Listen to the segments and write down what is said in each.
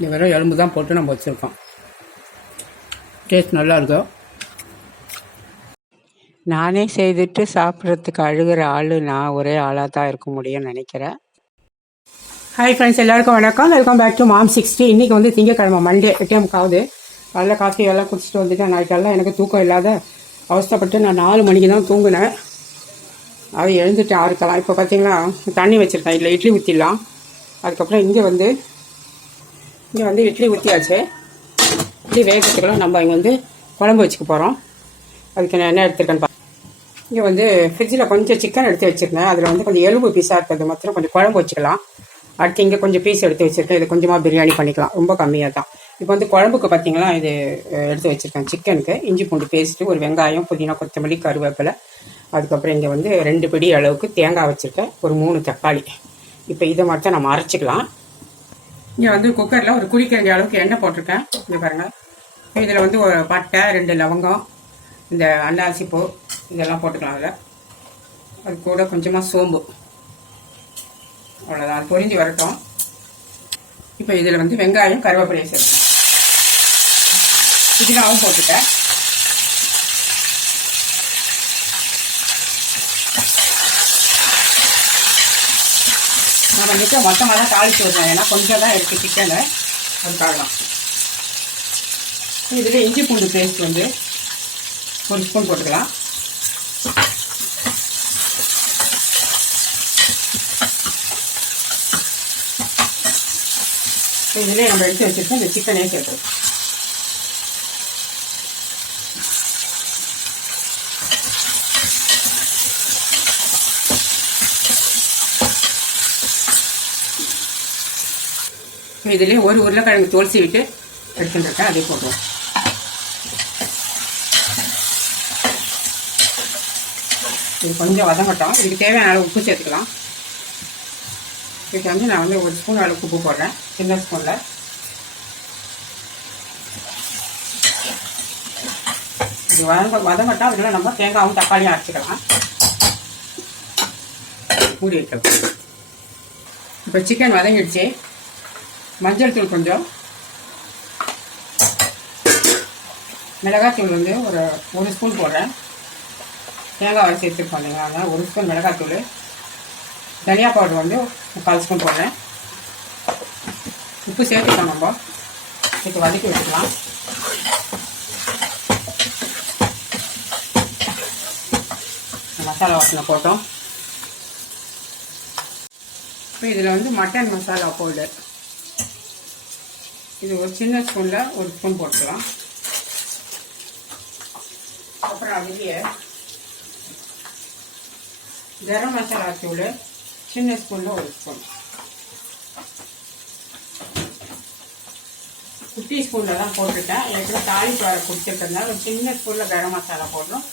இந்த வெறும் எலும்பு தான் போட்டு நம்ம வச்சுருக்கோம். டேஸ்ட் நல்லாயிருக்கும். நானே செய்துட்டு சாப்பிட்றதுக்கு அழுகிற ஆள் நான் ஒரே ஆளாக தான் இருக்க முடியும்னு நினைக்கிறேன். ஹாய் ஃப்ரெண்ட்ஸ், எல்லாருக்கும் வணக்கம். Welcome back to mom 60. இன்றைக்கி வந்து திங்கக்கிழமை, மண்டே 8:30 காலைல காஃபி எல்லாம் குடிச்சிட்டு வந்துட்டேன். நைட்டெல்லாம் எனக்கு தூக்கம் இல்லாத அவஸ்தைப்பட்டு நான் 4 மணிக்கு தான் தூங்கினேன். அது எழுந்துட்டேன் 6 இப்போ பார்த்தீங்கன்னா தண்ணி வச்சுருக்கேன். இல்லை இட்லி ஊற்றிடலாம். அதுக்கப்புறம் இங்கே வந்து இட்லி ஊற்றியாச்சு. இட்லி வேகத்துக்கெல்லாம் நம்ம இங்கே வந்து குழம்பு வச்சுக்க போகிறோம். அதுக்கு நான் என்ன எடுத்துருக்கேன்னு இங்கே வந்து ஃப்ரிட்ஜில் கொஞ்சம் சிக்கன் எடுத்து வச்சுருக்கேன். அதில் வந்து கொஞ்சம் எலும்பு பீஸாக இருக்கிறது மாத்திரம் கொஞ்சம் குழம்பு வச்சுக்கலாம். அடுத்து இங்கே கொஞ்சம் பீஸ் எடுத்து வச்சுருக்கேன். இது கொஞ்சமாக பிரியாணி பண்ணிக்கலாம், ரொம்ப கம்மியாக தான். இப்போ வந்து குழம்புக்கு பார்த்தீங்கன்னா இது எடுத்து வச்சுருக்கேன். சிக்கனுக்கு இஞ்சி பூண்டு பேஸ்ட்டு, ஒரு வெங்காயம், புதினா, கொத்தமல்லி, கருவேப்பிலை, அதுக்கப்புறம் இங்கே வந்து 2 பிடி அளவுக்கு தேங்காய் வச்சுருக்கேன், ஒரு 3 தக்காளி. இப்போ இதை மட்டும் நம்ம அரைச்சிக்கலாம். இங்கே வந்து குக்கரில் ஒரு குடிக்கிற அளவுக்கு எண்ணெய் போட்டிருக்கேன். இங்கே பாருங்கள். இதில் வந்து ஒரு பட்டை, 2 லவங்கம், இந்த அன்னாசி பூ இதெல்லாம் போட்டுக்கலாம். அதில் அது கூட கொஞ்சமாக சோம்பு, அவ்வளோதான். அது பொரிஞ்சு வரட்டும். இப்போ இதில் வந்து வெங்காயம், கருவேப்பிலை சேர்த்து புதினாவும் போட்டுட்டேன். நான் வந்துட்டு மொத்தமாக தான் தாளித்து விடுறேன், ஏன்னா கொஞ்சம் தான் இருக்குது சிக்கனு, அதுக்காக தான். இதில் இஞ்சி பூண்டு பேஸ்ட் வந்து 1 ஸ்பூன் போட்டுக்கலாம். இதிலே நம்ம எடுத்து வச்சுருக்கோம் இந்த சிக்கனே சேர்த்து. இதுலேயே ஒரு உருளைக்கிழங்கு தோல் சீவிட்டு எடுத்துட்டுருக்கேன், அதே போடுவோம். இது கொஞ்சம் வதங்கட்டும். இதுக்கு தேவையான அளவு உப்பு சேர்த்துக்கலாம். இதுக்கு வந்து நான் வந்து 1 ஸ்பூன் அளவுக்கு உப்பு போடுறேன், சின்ன ஸ்பூனில். இது வதங்கட்டும். அதில் நம்ம தேங்காயும் தக்காளியும் அரைச்சிக்கலாம். மூடி வைக்கலாம். இப்போ சிக்கன் வதங்கிடுச்சு. மஞ்சள் தூள் கொஞ்சம், மிளகாத்தூள் வந்து ஒரு 1 ஸ்பூன் போடுறேன். தேங்காய் அரைச்சி எடுத்துருக்கோம் இல்லைங்களா, அதனால் 1 ஸ்பூன் மிளகாத்தூள். தனியா பவுடர் வந்து 1/4 ஸ்பூன் போடுறேன். உப்பு சேர்த்துக்கலாம். நம்ம இப்போ வதக்கி வச்சுக்கலாம். மசாலா வாசனை போட்டோம். இப்போ இதில் வந்து மட்டன் மசாலா பவுடர், இது ஒரு சின்ன ஸ்பூனில் 1 ஸ்பூன் போட்டுக்கலாம். அப்புறம் அதுலேயே கரம் மசாலா தூள் சின்ன ஸ்பூனில் 1 ஸ்பூன், குட்டி ஸ்பூனில் தான் போட்டுட்டேன். ஏற்கனவே தாளிப்பு வர குடிச்சிருக்கிறதுனால ஒரு சின்ன ஸ்பூனில் கரம் மசாலா போடுறோம்.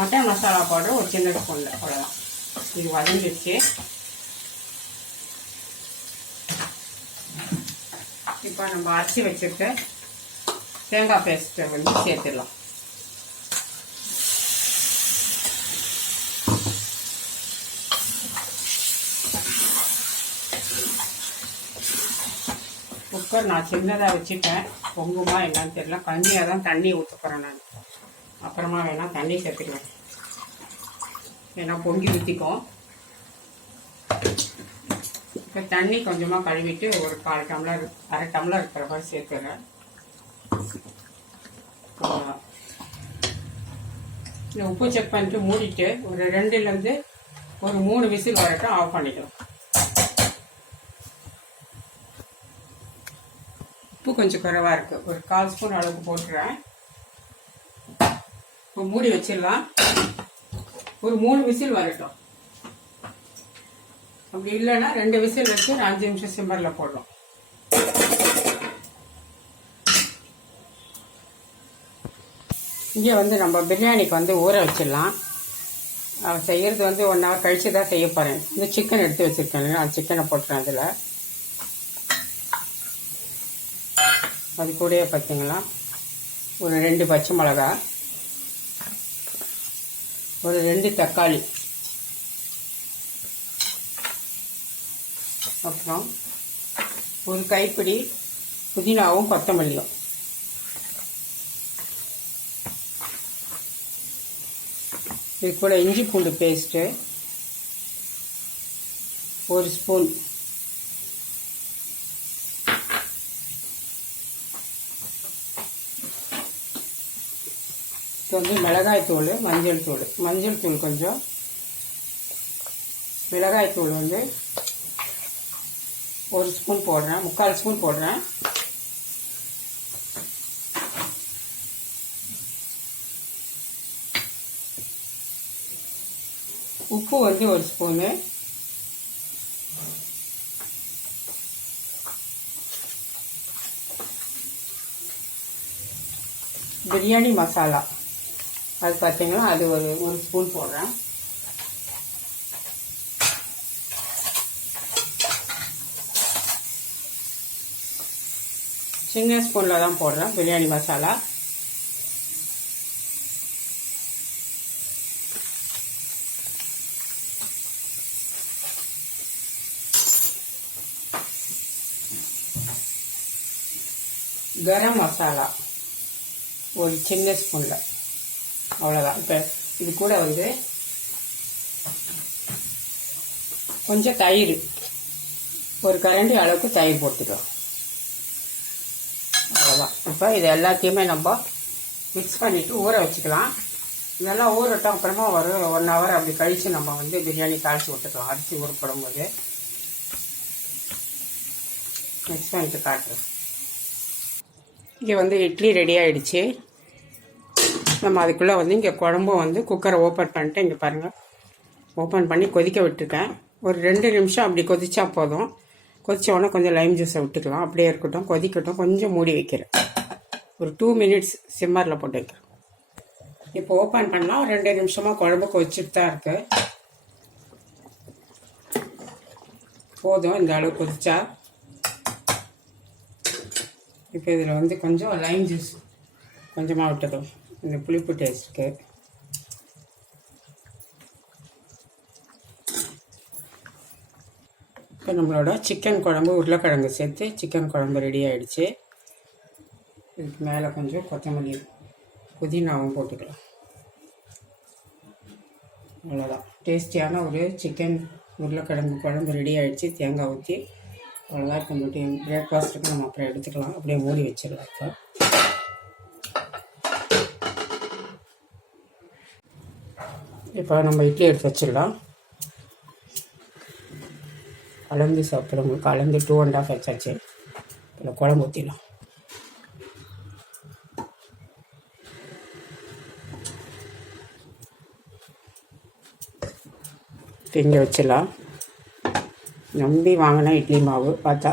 மட்டன் மசாலா பவுடர் ஒரு சின்ன ஸ்பூனில், அவ்வளோதான். இது வதங்கிடுச்சு. இப்போ நம்ம அரைச்சி வச்சுருக்க தேங்காய் பேஸ்ட்டை வந்து சேர்த்துடலாம். குக்கர் நான் சின்னதாக வச்சுட்டேன். பொங்குமா என்னன்னு தெரியல. கம்மியாக தான் தண்ணி ஊற்ற போகிறேன் நான். அப்புறமா வேணால் தண்ணி சேர்த்துக்குவேன், ஏன்னா பொங்கி ஊற்றிக்கும். இப்போ தண்ணி கொஞ்சமாக கழுவிட்டு ஒரு 1/4 டம்ளர் 1/2 டம்ளர் இருக்கிற மாதிரி சேர்த்துறேன். இந்த உப்பு செக் பண்ணிட்டு மூடிட்டு ஒரு 2லேருந்து ஒரு 3 விசில் வரட்டும், ஆஃப் பண்ணிக்கலாம். உப்பு கொஞ்சம் குறைவாக இருக்குது, ஒரு 1/4 ஸ்பூன் அளவுக்கு போட்டுறேன். இப்போ மூடி வச்சிடலாம். ஒரு 3 விசில் வரட்டும். அப்படி இல்லைன்னா 2 விசில் வச்சு 5 நிமிஷம் சிம்மரில் போடுறோம். இங்கே வந்து நம்ம பிரியாணிக்கு வந்து ஊற வச்சிடலாம். செய்கிறது வந்து 1 ஹவர் கழித்து தான் செய்ய போகிறேன். இந்த சிக்கன் எடுத்து வச்சுருக்கேன், நான் சிக்கனை போட்டுறேன். அதில் அது கூடயே பார்த்தீங்களா ஒரு 2 பச்சை மிளகா, ஒரு 2 தக்காளி, அப்புறம் ஒரு கைப்பிடி புதினாவும் கொத்தமல்லியும். இது கூட இஞ்சி பூண்டு பேஸ்ட்டு 1 ஸ்பூன். இது வந்து மிளகாய்த்தூள், மஞ்சள் தூள் கொஞ்சம், மிளகாய்த்தூள் வந்து 1 ஸ்பூன் போடுறேன், 3/4 ஸ்பூன் போடுறேன். உப்பு வந்து 1 ஸ்பூனு. பிரியாணி மசாலா அது பார்த்தீங்கன்னா அது ஒரு ஸ்பூன் போடுறேன். சின்ன ஸ்பூனில் தான் போடுறேன் பிரியாணி மசாலா. கரம் மசாலா ஒரு சின்ன ஸ்பூனில், அவ்வளோதான். இப்போ இது கூட வந்து கொஞ்சம் தயிர், ஒரு கரண்டி அளவுக்கு தயிர் போட்டுக்கலாம், அவ்வளோதான். இப்போ இது எல்லாத்தையுமே நம்ம மிக்ஸ் பண்ணிவிட்டு ஊற வச்சுக்கலாம். இதெல்லாம் ஊறட்டும். அப்புறமா ஒரு 1 ஹவர் அப்படி கழித்து நம்ம வந்து பிரியாணி தாளித்து விட்டுக்கலாம். அரிசி ஊறப்படும் போது மிக்ஸ் பண்ணிட்டு காட்டுறோம். இங்கே வந்து இட்லி ரெடி ஆகிடுச்சு. நம்ம அதுக்குள்ளே வந்து இங்கே குழம்பும் வந்து குக்கரை ஓப்பன் பண்ணிட்டு, இங்கே பாருங்கள், ஓப்பன் பண்ணி கொதிக்க விட்டுருக்கேன். ஒரு 2 நிமிஷம் அப்படி கொதிச்சா போதும். கொதிச்சோடனே கொஞ்சம் லைம் ஜூஸை விட்டுக்கலாம். அப்படியே இருக்கட்டும், கொதிக்கட்டும். கொஞ்சம் மூடி வைக்கிறேன். ஒரு 2 மினிட்ஸ் சிம்மரில் போட்டு வைக்கிறேன். இப்போ ஓப்பன் பண்ணால் 2 நிமிஷமாக குழம்பு கொதிச்சுட்டு தான் இருக்குது. போதும் இந்த அளவு கொதிச்சா. இப்போ இதில் வந்து கொஞ்சம் லைம் ஜூஸ் கொஞ்சமாக விட்டுக்கலாம், இந்த புளிப்பு டேஸ்ட்டுக்கு. இப்போ நம்மளோட சிக்கன் குழம்பு உருளைக்கிழங்கு சேர்த்து சிக்கன் குழம்பு ரெடி ஆகிடுச்சு. இதுக்கு மேலே கொஞ்சம் கொத்தமல்லி புதினாவும் போட்டுக்கலாம். அவ்வளோதான், டேஸ்டியான ஒரு சிக்கன் உருளைக்கிழங்கு குழம்பு ரெடி ஆகிடுச்சு. தேங்காய் ஊற்றி அவ்வளோதான். இப்போ நம்ம பிரேக்ஃபாஸ்ட்டுக்கு நம்ம அப்புறம் எடுத்துக்கலாம். அப்படியே மூடி வச்சிடலாம். இப்போ நம்ம இட்லி எடுத்து வச்சிடலாம். கலந்து சாப்பிட்றவங்க கலந்து 2.5 வச்சாச்சு. இதில் குழம்பு ஊற்றிடலாம். இங்கே வச்சிடலாம். நம்பி வாங்கினா இட்லி மாவு பார்த்தா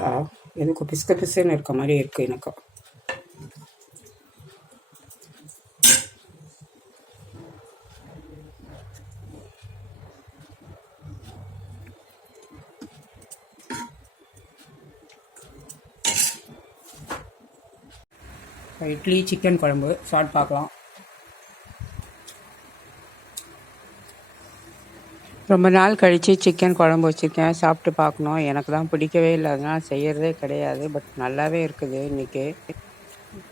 எனக்கு பிசுன்னு இருக்க மாதிரி இருக்குது எனக்கு. இட்லி சிக்கன் குழம்பு சாப்பிட்டு பார்க்கலாம். ரொம்ப நாள் கழித்து சிக்கன் குழம்பு வச்சுருக்கேன், சாப்பிட்டு பார்க்கணும். எனக்கு தான் பிடிக்கவே இல்லை, அதனால் செய்கிறதே கிடையாது. பட் நல்லாவே இருக்குது. இன்றைக்கி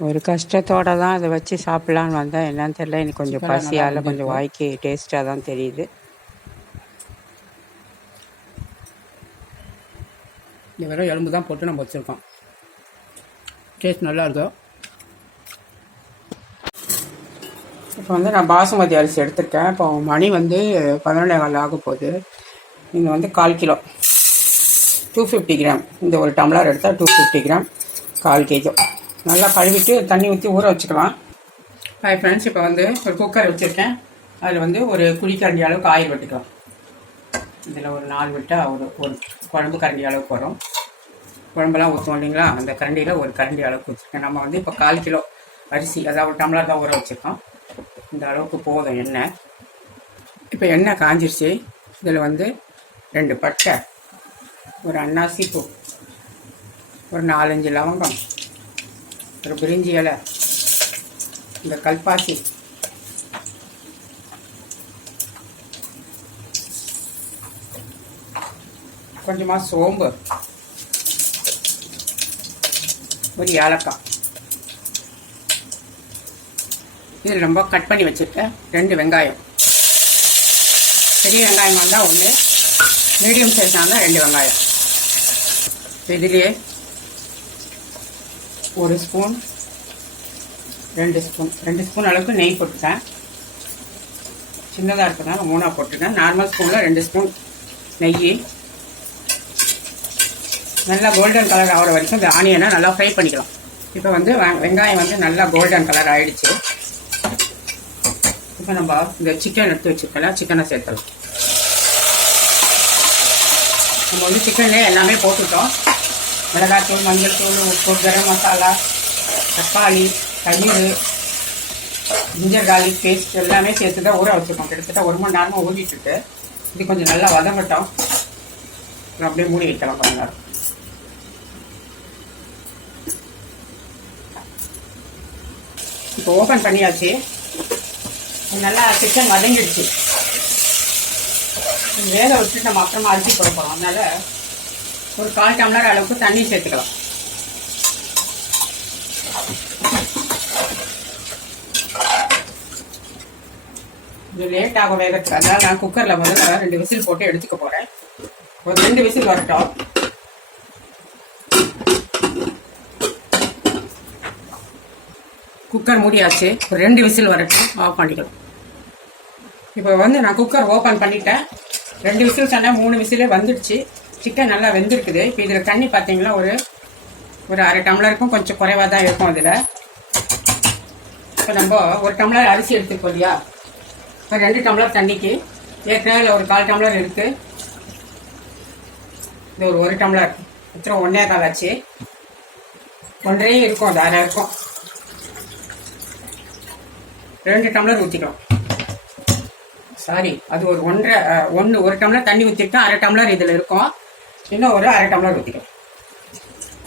ஒரு கஷ்டத்தோடு தான் அதை வச்சு சாப்பிட்லான்னு வந்தேன். என்னன்னு தெரியல, எனக்கு கொஞ்சம் பசியால் கொஞ்சம் வாய்க்கு டேஸ்ட்டாக தான் தெரியுது. இந்த வெறும் எலும்பு தான் போட்டு நம்ம வச்சுருக்கோம். டேஸ்ட் நல்லாயிருக்கும். இப்போ வந்து நான் பாசுமதி அரிசி எடுத்துருக்கேன். இப்போ மணி வந்து 11:15 ஆக போகுது. இங்கே வந்து 1/4 கிலோ 250 கிராம். இந்த ஒரு டம்ளர் எடுத்தால் 250 கிராம் 1/4 கேஜி. நல்லா கழுவிட்டு தண்ணி ஊற்றி ஊற வச்சுக்கலாம். ஹாய் ஃப்ரெண்ட்ஸ், இப்போ வந்து ஒரு குக்கர் வச்சுருக்கேன். அதில் வந்து ஒரு குழிக்கரண்டி அளவுக்கு ஆயில் விட்டுக்கலாம். இதில் ஒரு 4 விட்டால் ஒரு குழம்பு கரண்டி அளவுக்கு வரும். குழம்பெல்லாம் ஊற்றுவோம் இல்லைங்களா, அந்த கரண்டியில் ஒரு கரண்டி அளவுக்கு வச்சுருக்கேன். நம்ம வந்து இப்போ 1/4 கிலோ அரிசி, அதாவது ஒரு டம்ளர் தான் ஊற வச்சுருக்கோம். இந்த அளவுக்கு போதும் எண்ணெய். இப்போ எண்ணெய் காஞ்சிருச்சு. இதில் வந்து 2 பட்டை, ஒரு அன்னாசி பூ, ஒரு 4-5 லவங்கம், ஒரு பிரிஞ்சி இலை, இந்த கல்பாசி, கொஞ்சமாக சோம்பு, ஒரு ஏலக்காய், இது ரொம்ப கட் பண்ணி வச்சுருக்கேன் 2 வெங்காயம். பெரிய வெங்காயம் இருந்தால் 1, மீடியம் சைஸ் இருந்தால் 2 வெங்காயம். இதுலேயே 1 ஸ்பூன் 2 ஸ்பூன் அளவுக்கு நெய் போட்டுட்டேன். சின்னதாக இருக்கிறதுனால 3 போட்டுட்டேன். நார்மல் ஸ்பூனில் 2 ஸ்பூன் நெய். நல்லா கோல்டன் கலர் ஆகிற வரைக்கும் இந்த ஆனியனை நல்லா ஃப்ரை பண்ணிக்கலாம். இப்போ வந்து வெங்காயம் வந்து நல்லா கோல்டன் கலர் ஆகிடுச்சு. இப்போ நம்ம இந்த சிக்கன் எடுத்து வச்சுருக்கலாம், சிக்கனை சேர்த்துக்கலாம். நம்ம வந்து சிக்கன்லேயே எல்லாமே போட்டுட்டோம். மிளகாத்தூள், மஞ்சள் தூள், உப்பு, கரம் மசாலா, தக்காளி, தயிர், ஜிஞ்சர் கார்லிக் பேஸ்ட் எல்லாமே சேர்த்து தான் ஊற வச்சுருக்கோம். கிட்டத்தட்ட 1 மணி நேரமாக ஊறிட்டுருக்கு. இது கொஞ்சம் நல்லா வதங்கட்டும். அப்படியே மூடி வைக்கலாம் கொஞ்ச நேரம். இப்போ ஓப்பன் பண்ணியாச்சு. நல்லா சிக்கன் வதங்கிடுச்சு. வேக வச்சுட்டு நம்ம அப்புறமா அரிசி போட போகிறோம். அதனால ஒரு 1/4 டம்ளர் அளவுக்கு தண்ணி சேர்த்துக்கலாம். இது லேட் ஆகும் வேகத்துக்கு. அதனால நான் குக்கரில் முதல்ல 2 விசில் போட்டு எடுத்துக்க போகிறேன். ஒரு 2 விசில் வரட்டும். குக்கர் மூடியாச்சு. ஒரு 2 விசில் வரட்டும், ஆஃப் பண்ணிக்கலாம். இப்போ வந்து நான் குக்கர் ஓப்பன் பண்ணிட்டேன். 2 விசில் சொன்னேன், 3 விசிலே வந்துடுச்சு. சிக்கன் நல்லா வெந்திருக்குது. இப்போ இதில் தண்ணி பார்த்தீங்கன்னா ஒரு 1/2 டம்ளருக்கும் கொஞ்சம் குறைவாக தான் இருக்கும். அதில் இப்போ நம்ம 1 டம்ளர் அரிசி எடுத்துக்கோ இல்லையா, இப்போ 2 டம்ளர் தண்ணிக்கு ஏற்கனவே ஒரு 1/4 டம்ளர் இருக்குது. இது ஒரு 1 டம்ளர் எத்தனை 1.25 ஆச்சு. 1.5 இருக்கும், அது 1/2 இருக்கும். 2 டம்ளர் ஊற்றிக்கலாம். சாரி, அது ஒரு 1 டம்ளர் தண்ணி ஊற்றிருக்கேன். 1/2 டம்ளர் இதில் இருக்கும். இன்னும் ஒரு 1/2 டம்ளர் ஊற்றிக்கலாம்.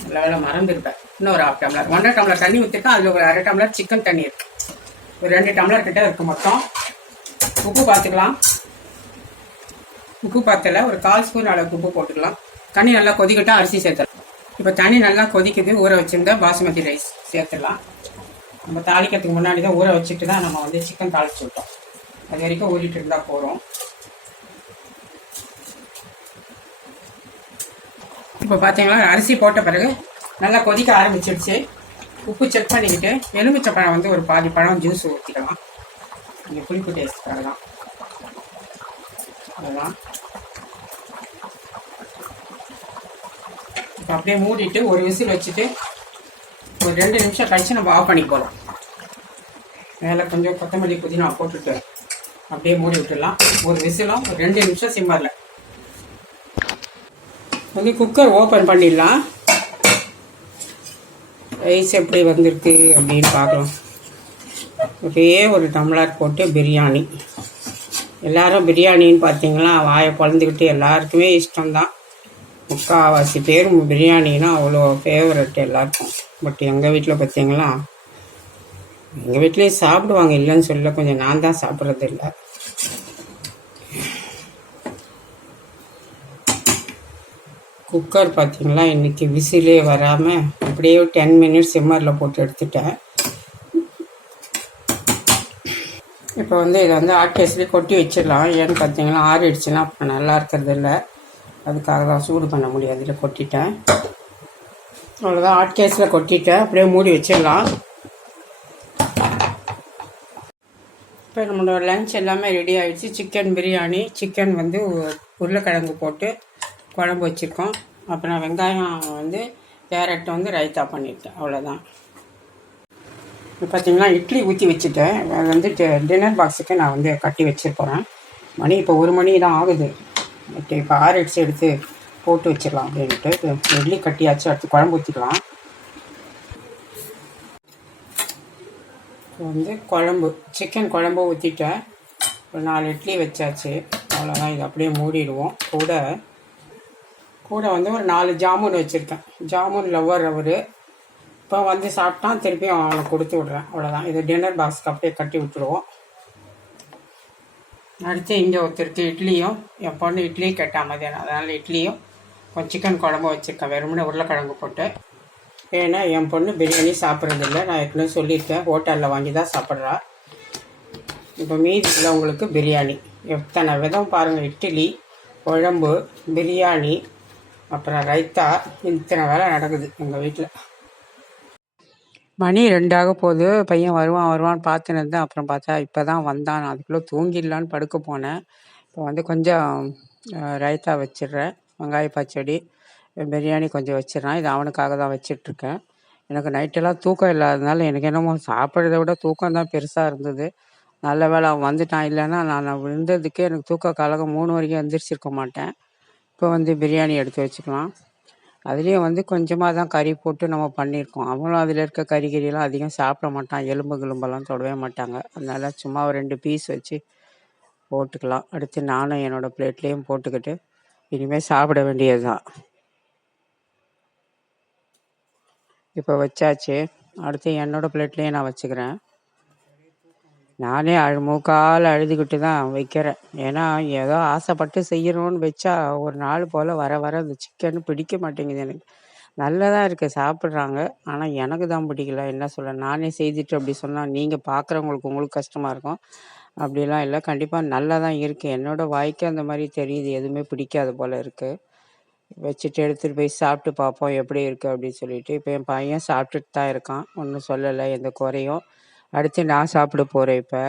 நல்ல வேலை மறந்துருப்பேன். இன்னும் ஒரு 1/2 டம்ளர் 1.5 டம்ளர் தண்ணி ஊற்றிருக்கேன். அதில் ஒரு 1/2 டம்ளர் சிக்கன் தண்ணி இருக்கு. ஒரு 2 டம்ளர் கிட்ட இருக்கு மொத்தம். உப்பு பார்த்துக்கலாம். உப்பு பார்த்தல ஒரு 1/4 ஸ்பூன் அளவுக்கு உப்பு போட்டுக்கலாம். தண்ணி நல்லா கொதிக்கிட்டா அரிசி சேர்த்துடலாம். இப்போ தண்ணி நல்லா கொதிக்குது. ஊற வச்சிருந்தா பாசுமதி ரைஸ் சேர்த்துடலாம். நம்ம தாளிக்கிறதுக்கு முன்னாடி தான் ஊற வச்சுட்டு தான் நம்ம வந்து சிக்கன் தாளிச்சு விட்டோம். அது வரைக்கும் ஊறிட்டு இருந்தா போகிறோம். இப்போ பார்த்தீங்களா, அரிசி போட்ட பிறகு நல்லா கொதிக்க ஆரம்பிச்சிடுச்சு. உப்பு செக் பண்ணிக்கிட்டு எலுமிச்சை பழம் வந்து ஒரு பாதி பழம் ஜூஸ் ஊற்றிக்கலாம். இங்கே புளிப்பு டேஸ்ட்காக தான். அதெல்லாம் இப்போ அப்படியே மூடிட்டு ஒரு விசில் வச்சுட்டு ஒரு 2 நிமிஷம் கழிச்சு நம்ம ஆஃப் பண்ணி போகலாம். மேலே கொஞ்சம் கொத்தமல்லி புதினா போட்டுட்டு அப்படியே மூடி விட்டுடலாம். ஒரு விசிலும் ஒரு 2 நிமிஷம் சிம்மரில். வந்து குக்கர் ஓப்பன் பண்ணிடலாம். ரைஸ் எப்படி வந்திருக்கு அப்படின்னு பார்க்கலாம். ஒரே ஒரு டம்ளர் போட்டு பிரியாணி. எல்லாரும் பிரியாணின்னு பார்த்தீங்களா வாயை பொழந்துக்கிட்டு எல்லாருக்குமே இஷ்டம்தான். 3/4 பேர் பிரியாணின்னா அவ்வளோ ஃபேவரட் எல்லாருக்கும். பட் எங்கள் வீட்டில் பார்த்தீங்களா, எங்கள் வீட்லேயும் சாப்பிடுவாங்க, இல்லைன்னு சொல்ல, கொஞ்சம் நான் தான் சாப்பிட்றது இல்லை. குக்கர் பார்த்தீங்களா இன்றைக்கி விசிலே வராமல் அப்படியே 10 மினிட்ஸ் சிம்மரில் போட்டு எடுத்துட்டேன். இப்போ வந்து இதை வந்து ஹாட் கேஸ்லேயே கொட்டி வச்சிடலாம். ஏன்னு பார்த்தீங்கன்னா ஆறிடுச்சுன்னா அப்புறம் நல்லா இருக்கிறது இல்லை. அதுக்காக தான் சூடு பண்ண முடியாது, இதில் கொட்டிட்டேன். அவ்வளோதான், ஹாட் கேஸில் கொட்டிட்டேன். அப்படியே மூடி வச்சிடலாம். இப்போ நம்மளோட லஞ்ச் எல்லாமே ரெடி ஆகிடுச்சு. சிக்கன் பிரியாணி, சிக்கன் வந்து உருளைக்கிழங்கு போட்டு குழம்பு வச்சுருக்கோம். அப்புறம் வெங்காயம் வந்து கேரட் வந்து ரைத்தா பண்ணிட்டேன். அவ்வளோதான். இப்போ பார்த்தீங்கன்னா இட்லி ஊற்றி வச்சுட்டேன். அது வந்து டின்னர் பாக்ஸுக்கு நான் வந்து கட்டி வச்சுருப்போகிறேன். மணி இப்போ 1 மணி தான் ஆகுது. ஓகே, இப்போ ஆறிடுச்சு, எடுத்து போட்டு வச்சிடலாம் அப்படின்ட்டு இட்லி கட்டியாச்சு. அடுத்து குழம்பு ஊற்றிக்கலாம். வந்து குழம்பு, சிக்கன் குழம்பு ஊற்றிட்டேன். ஒரு 4 இட்லி வச்சாச்சு. அவ்வளோதான். இது அப்படியே மூடிடுவோம். கூட வந்து ஒரு 4 ஜாமுன் வச்சுருக்கேன். ஜாமுன் லவ்வர் அவர். இப்போ வந்து சாப்பிட்டான், திருப்பியும் அவனுக்கு கொடுத்து விட்றேன். அவ்வளோதான். இது டின்னர் பாக்ஸ்க்கு அப்படியே கட்டி விட்டுருவோம். அடுத்து இங்கே ஒருத்தருக்கு இட்லியும், என் பொண்ணு இட்லி கேட்டால் மதியானம், அதனால் இட்லியும் கொஞ்சம் சிக்கன் குழம்பு வச்சுருக்கேன். வெறுமனே உருளைக்கிழங்கு போட்டு. ஏன்னா என் பொண்ணு பிரியாணி சாப்பிட்றதில்ல, நான் ஏற்கனவே சொல்லியிருக்கேன், ஹோட்டலில் வாங்கி தான் சாப்பிட்றா. இப்போ மீதி உள்ளவங்களுக்கு பிரியாணி எத்தனை விதம் பாருங்கள். இட்லி, குழம்பு, பிரியாணி, அப்புறம் ரைத்தா, இத்தனை வேலை நடக்குது எங்கள் வீட்டில். மணி 2 போகுது. பையன் வருவான்னு பார்த்துன்னு இருந்தேன். அப்புறம் பார்த்தா இப்போ தான் வந்தான். நான் அதுக்குள்ளே தூங்கிடலான்னு படுக்க போனேன். இப்போ வந்து கொஞ்சம் ரைத்தா வச்சிடுறேன், வெங்காய பச்சடி, பிரியாணி கொஞ்சம் வச்சிடுறேன். இது அவனுக்காக தான் வச்சிட்ருக்கேன். எனக்கு நைட்டெல்லாம் தூக்கம் இல்லாததுனால எனக்கு என்னமோ சாப்பிட்றத விட தூக்கம் தான் பெருசாக இருந்தது. நல்ல வேளை அவன் வந்துட்டான். இல்லைன்னா நான் விழுந்ததுக்கே எனக்கு தூக்க கலகம் 3 வரைக்கும் எந்திரிச்சிருக்க மாட்டேன். இப்போ வந்து பிரியாணி எடுத்து வச்சுக்கலாம். அதுலேயும் வந்து கொஞ்சமாக தான் கறி போட்டு நம்ம பண்ணியிருக்கோம். அவங்களும் அதில் இருக்க கறியெல்லாம் அதிகம் சாப்பிட மாட்டான். எலும்பு கிளும்பெல்லாம் தொடவே மாட்டாங்க. அதனால சும்மா ஒரு 2 பீஸ் வச்சு போட்டுக்கலாம். அடுத்து நானும் என்னோடய பிளேட்லேயும் போட்டுக்கிட்டு இனிமேல் சாப்பிட வேண்டியது தான். இப்போ வச்சாச்சு. அடுத்து என்னோடய பிளேட்லேயும் நான் வச்சுக்கிறேன். நானே மூக்கால் அழுதுகிட்டு தான் வைக்கிறேன். ஏன்னா ஏதோ ஆசைப்பட்டு செய்யணும்னு வச்சா ஒரு நாள் போல் வர வர இந்த சிக்கன் பிடிக்க மாட்டேங்குது எனக்கு. நல்லதாக இருக்குது, சாப்பிட்றாங்க. ஆனால் எனக்கு தான் பிடிக்கல. என்ன சொல்ல, நானே செய்துட்டு அப்படி சொன்னால் நீங்கள் பார்க்குறவங்களுக்கு உங்களுக்கு கஷ்டமாக இருக்கும். அப்படிலாம் இல்லை, கண்டிப்பாக நல்லா தான் இருக்குது. என்னோடய வாய்க்கு அந்த மாதிரி தெரியுது, எதுவுமே பிடிக்காத போல் இருக்குது. வச்சுட்டு எடுத்துகிட்டு போய் சாப்பிட்டு பார்ப்போம் எப்படி இருக்குது அப்படின்னு சொல்லிட்டு. இப்போ என் பையன் சாப்பிட்டுட்டு தான் இருக்கான், ஒன்றும் சொல்லலை, எந்த குறையும். அடுத்து நான் சாப்பிட போகிறேன். இப்போ